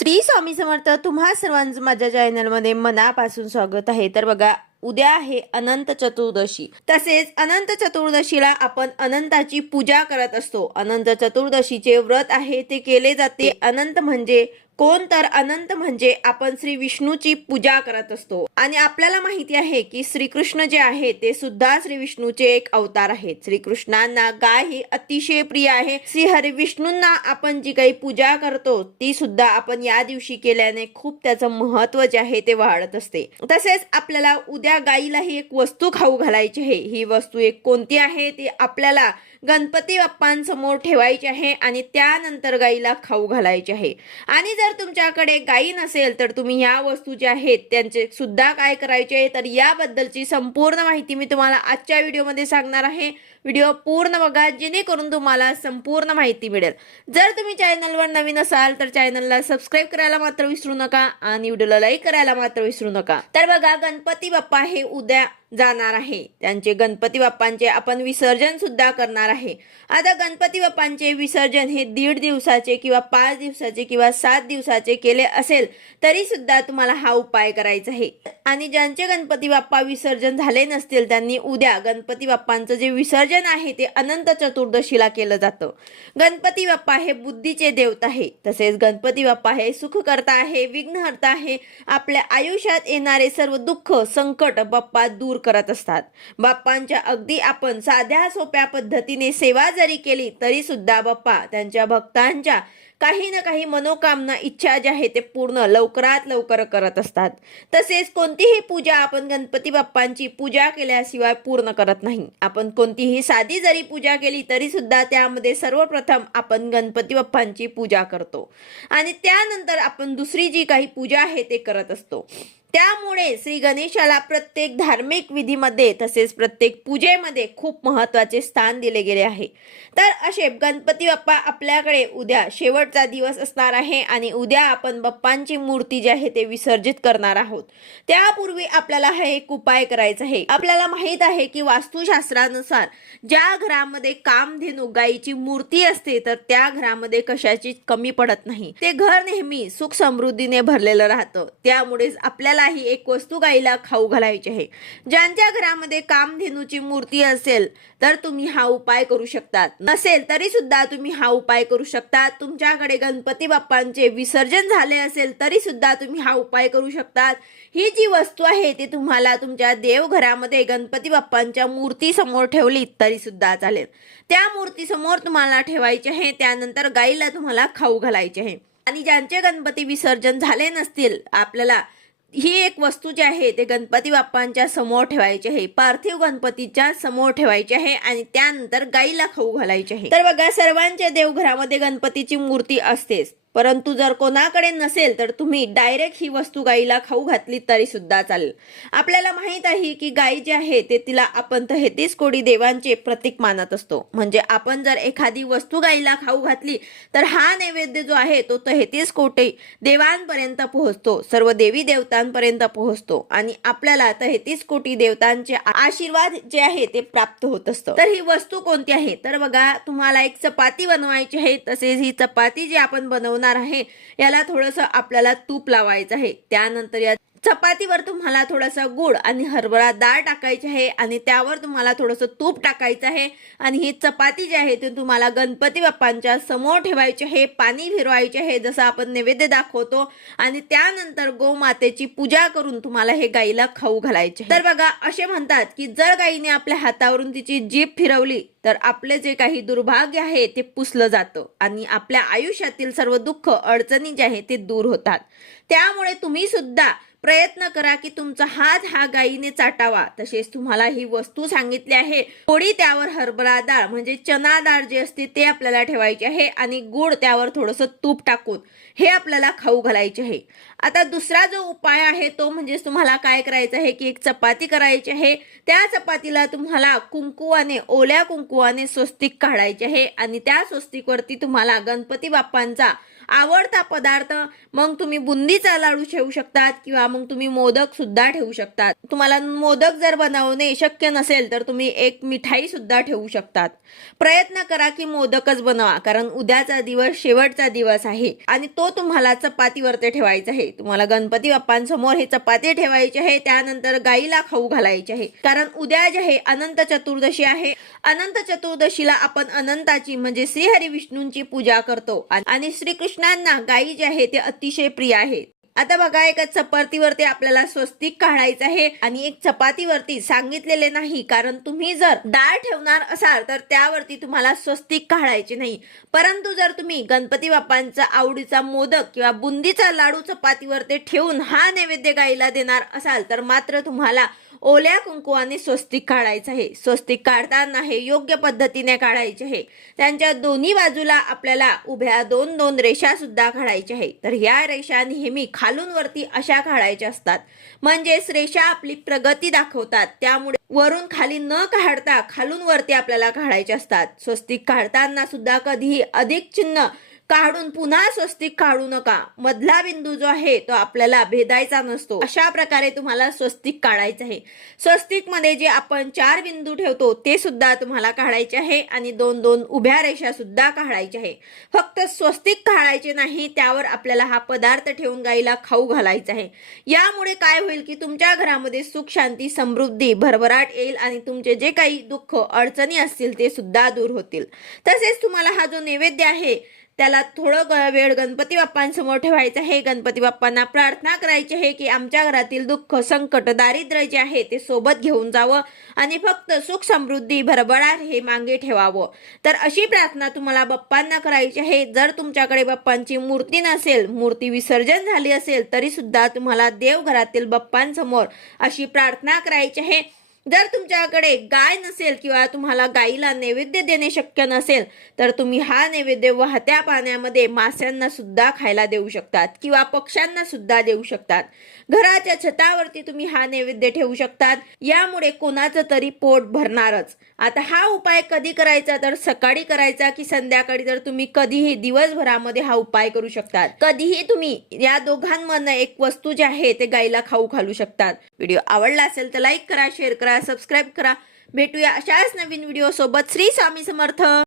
श्री स्वामी समर्थ तुम्हा सर्वांचं माझ्या चॅनलमध्ये मनापासून स्वागत आहे. तर बघा उद्या आहे अनंत चतुर्दशी. तसेच अनंत चतुर्दशीला आपण अनंताची पूजा करत असतो. अनंत चतुर्दशीचे व्रत आहे ते केले जाते. अनंत म्हणजे कोण तर अनंत म्हणजे आपण श्री विष्णूची पूजा करत असतो. आणि आपल्याला माहिती आहे की श्रीकृष्ण जे आहे ते सुद्धा श्री विष्णूचे एक अवतार आहेत. श्रीकृष्णांना गाय ही अतिशय प्रिय आहे. श्री हरी विष्णूंना आपण जी काही पूजा करतो ती सुद्धा आपण या दिवशी केल्याने खूप त्याचं महत्त्व जे आहे ते वाढत असते. तसेच आपल्याला उद्या गायीलाही ही एक वस्तू खाऊ घालायची आहे. ही वस्तू एक कोणती आहे ती आपल्याला गणपती बाप्पांसमोर ठेवायचे आहे आणि त्यानंतर गाईला खाऊ घालायचे आहे. आणि जर तुमच्याकडे गाई नसेल तर तुम्ही ह्या वस्तू ज्या आहेत त्यांचे सुद्धा काय करायचे आहे? तर याबद्दलची संपूर्ण माहिती मी तुम्हाला आजच्या व्हिडिओमध्ये सांगणार आहे. व्हिडिओ पूर्ण बघा जेणेकरून तुम्हाला संपूर्ण माहिती मिळेल. जर तुम्ही चॅनलवर नवीन असाल तर चॅनलला सबस्क्राईब करायला मात्र विसरू नका आणि व्हिडिओला लाईक करायला मात्र विसरू नका. तर बघा गणपती बाप्पा हे उद्या जाणार आहे. त्यांचे गणपती बाप्पांचे आपण विसर्जन सुद्धा करणार आहे. आता गणपती बाप्पांचे विसर्जन हे दीड दिवसाचे किंवा पाच दिवसाचे किंवा सात दिवसाचे केले असेल तरी सुद्धा तुम्हाला हा उपाय करायचा आहे. आणि ज्यांचे गणपती बाप्पा विसर्जन झाले नसतील त्यांनी उद्या गणपती बाप्पांचं जे विसर्जन आहे ते अनंत चतुर्दशीला केलं जातं. गणपती बाप्पा हे बुद्धीचे देवता आहे. तसेच गणपती बाप्पा हे सुखकर्ता आहे विघ्नहर्ता आहे. आपल्या आयुष्यात येणारे सर्व दुःख संकट बाप्पा दूर करत असतात. बाप्पांच्या अगदी आपण साध्या सोप्या पद्धतीने सेवा जरी केली तरी सुद्धा बाप्पा त्यांच्या भक्तांच्या काही ना काही मनोकामना इच्छा ज्या आहे ते पूर्ण लवकरात लवकर करत असतात. तसेच कोणतीही पूजा आपण गणपती बाप्पांची पूजा केल्याशिवाय पूर्ण करत नाही. आपण कोणतीही साधी जरी पूजा केली तरी सुद्धा त्यामध्ये सर्वप्रथम आपण गणपती बाप्पांची पूजा करतो. आणि त्यानंतर आपण दुसरी जी काही पूजा आहे ते करत असतो. त्यामुळे श्री गणेशाला प्रत्येक धार्मिक विधीमध्ये तसेच प्रत्येक पूजेमध्ये खूप महत्त्वाचे स्थान दिले गेले आहे. तर असे गणपती बाप्पा आपल्याकडे उद्या शेवटचा दिवस असणार आहे आणि उद्या आपण बाप्पांची मूर्ती जी आहे ते विसर्जित करणार आहोत. त्यापूर्वी आपल्याला हा एक उपाय करायचा आहे. आपल्याला माहीत आहे की वास्तुशास्त्रानुसार ज्या घरामध्ये कामधेनू गायीची मूर्ती असते तर त्या घरामध्ये कशाची कमी पडत नाही. ते घर नेहमी सुख समृद्धीने भरलेलं राहतं. त्यामुळेच आपल्याला ही एक वस्तू गाईला खाऊ घालायची आहे. ज्यांच्या घरामध्ये कामधेनूची मूर्ती असेल तर तुम्ही हा उपाय करू शकतात. नसेल तरी सुद्धा तुम्ही हा उपाय करू शकता तुमच्याकडे गणपती बाप्पांचे विसर्जन झाले असेल तरी सुद्धा तुम्ही हा उपाय करू शकतात. ही जी वस्तू आहे ती तुम्हाला तुमच्या देवघरामध्ये गणपती बाप्पांच्या मूर्ती समोर ठेवली तरी सुद्धा चालेल. त्या मूर्ती समोर तुम्हाला ठेवायचे आहे त्यानंतर गाईला तुम्हाला खाऊ घालायचे आहे. आणि ज्यांचे गणपती विसर्जन झाले नसतील आपल्याला ही एक वस्तू जी आहे ते गणपती बाप्पांच्या समोर ठेवायची आहे. पार्थिव गणपतीच्या समोर ठेवायची आहे आणि त्यानंतर गाईला खाऊ घालायचे आहे. तर बघा सर्वांच्या देवघरामध्ये गणपतीची मूर्ती असतेच. परंतु जर कोणाकडे नसेल तर तुम्ही डायरेक्ट ही वस्तू गाईला खाऊ घातली तरी सुद्धा चालेल. आपल्याला माहीत आहे की गाई जी आहे ते तिला आपण तेहतीस कोटी देवांचे प्रतीक मानत असतो. म्हणजे आपण जर एखादी वस्तू गाईला खाऊ घातली तर हा नैवेद्य जो आहे तो तेहतीस कोटी देवांपर्यंत पोहोचतो. सर्व देवी देवतांपर्यंत पोहोचतो. आणि आपल्याला तेहतीस कोटी देवतांचे आशीर्वाद जे आहे ते प्राप्त होत असतं. तर ही वस्तू कोणती आहे? तर बघा तुम्हाला एक चपाती बनवायची आहे तसेच ही चपाती जी आपण होणार आहे. याला थोडंसं आपल्याला तूप लावायचं आहे. त्यानंतर या चपातीवर तुम्हाला थोडासा गुड आणि हरभरा डाळ टाकायची आहे आणि त्यावर तुम्हाला थोडंसं तूप टाकायचं आहे. आणि ही चपाती जी आहे ती तुम्हाला गणपती बाप्पांच्या समोर ठेवायची आहे. पाणी फिरवायचे आहे जसं आपण नैवेद्य दाखवतो. आणि त्यानंतर गोमातेची पूजा करून तुम्हाला हे गाईला खाऊ घालायचे तर बघा असे म्हणतात की जर गाईने आपल्या हातावरून तिची जीभ फिरवली तर आपले जे काही दुर्भाग्य आहे ते पुसलं जातं. आणि आपल्या आयुष्यातील सर्व दुःख अडचणी जे आहे ते दूर होतात. त्यामुळे तुम्ही सुद्धा प्रयत्न करा की तुमचा हात हा गाईने चाटावा. तसेच तुम्हाला ही वस्तू सांगितली आहे. थोडी त्यावर हरभरा डाळ म्हणजे चना डाळ जे असते ते आपल्याला ठेवायचे आहे आणि गुड त्यावर थोडंसं तूप टाकून हे आपल्याला खाऊ घालायचे आहे. आता दुसरा जो उपाय आहे तो म्हणजे तुम्हाला काय करायचं आहे की एक चपाती करायची आहे. त्या चपातीला तुम्हाला कुंकुवाने ओल्या कुंकुवाने स्वस्तिक काढायचे आहे आणि त्या स्वस्तिकवरती तुम्हाला गणपती बाप्पांचा आवडता पदार्थ मग तुम्ही बुंदीचा लाडू ठेवू शकतात किंवा मग तुम्ही मोदक सुद्धा ठेवू शकतात. तुम्हाला मोदक जर बनवणे शक्य नसेल तर तुम्ही एक मिठाई सुद्धा ठेवू शकतात. प्रयत्न करा की मोदकच बनवा कारण उद्याचा दिवस शेवटचा दिवस आहे आणि तो तुम्हाला चपातीवरती ठेवायचा आहे. तुम्हाला गणपती बाप्पांसमोर हे चपाती ठेवायचे आहे त्यानंतर गाईला खाऊ घालायचे आहे. कारण उद्या जे आहे अनंत चतुर्दशी आहे. अनंत चतुर्दशीला आपण अनंताची म्हणजे श्रीहरी विष्णूंची पूजा करतो. आणि श्रीकृष्णांना गायी जे आहे ते अतिशय प्रिय आहे. आता बघा एका चपातीवरती आपल्याला स्वस्तिक काढायचं आहे आणि एक चपातीवरती सांगितलेले नाही कारण तुम्ही जर डाळ ठेवणार असाल तर त्यावरती तुम्हाला स्वस्तिक काढायचे नाही. परंतु जर तुम्ही गणपती बाप्पांचा आवडीचा मोदक किंवा बुंदीचा लाडू चपातीवरती ठेवून हा नैवेद्य गाईला देणार असाल तर मात्र तुम्हाला ओल्या कुंकुवाने स्वस्तिक काढायचं आहे. स्वस्तिक काढताना हे योग्य पद्धतीने काढायचे आहे. त्यांच्या दोन्ही बाजूला आपल्याला उभ्या दोन दोन रेषा सुद्धा काढायच्या आहे. तर ह्या रेषा नेहमी खालून वरती अशा काढायच्या असतात. म्हणजेच रेषा आपली प्रगती दाखवतात. त्यामुळे वरून खाली न काढता खालून वरती आपल्याला काढायचे असतात. स्वस्तिक काढताना सुद्धा कधीही अधिक चिन्ह काढून पुन्हा स्वस्तिक काढू नका. मधला बिंदू जो आहे तो आपल्याला भेदायचा नसतो. अशा प्रकारे तुम्हाला स्वस्तिक काढायचं आहे. स्वस्तिकमध्ये जे आपण चार बिंदू ठेवतो ते सुद्धा तुम्हाला काढायचे आहे आणि दोन दोन उभ्या रेषा सुद्धा काढायच्या आहे. फक्त स्वस्तिक काढायचे नाही त्यावर आपल्याला हा पदार्थ ठेवून गाईला खाऊ घालायचा आहे. यामुळे काय होईल की तुमच्या घरामध्ये सुख शांती समृद्धी भरभराट येईल आणि तुमचे जे काही दुःख अडचणी असतील ते सुद्धा दूर होतील. तसेच तुम्हाला हा जो नैवेद्य आहे त्याला थोडं ग- वेळ गणपती बाप्पांसमोर ठेवायचं. आहे गणपती बाप्पांना प्रार्थना करायची आहे की आमच्या घरातील दुःख संकट दारिद्र्य जे आहे ते सोबत घेऊन जावं आणि फक्त सुख समृद्धी भरभराट हे मागे ठेवावं. तर अशी प्रार्थना तुम्हाला बाप्पांना करायची आहे. जर तुमच्याकडे बाप्पांची मूर्ती नसेल मूर्ती विसर्जन झाली असेल तरी सुद्धा तुम्हाला देवघरातील बाप्पांसमोर अशी प्रार्थना करायची आहे. जर तुमच्याकडे गाय नसेल किंवा तुम्हाला गायीला नैवेद्य देणे शक्य नसेल तर तुम्ही हा नैवेद्य वाहत्या पाण्यामध्ये माशांना सुद्धा खायला देऊ शकतात किंवा पक्ष्यांना सुद्धा देऊ शकतात. घराच्या छतावरती तुम्ही हा नैवेद्य ठेवू शकतात. यामुळे कोणाचं तरी पोट भरणारच. आता हा उपाय कधी करायचा? तर सकाळी करायचा की संध्याकाळी तर तुम्ही कधीही दिवसभरामध्ये हा उपाय करू शकतात. कधीही तुम्ही या दोघांमधनं एक वस्तू जी आहे ते गाईला खाऊ घालू शकतात. व्हिडिओ आवडला असेल तर लाईक करा शेअर करा. सबस्क्राईब करा. भेटूया अशाच नवीन व्हिडिओसोबत श्री स्वामी समर्थ.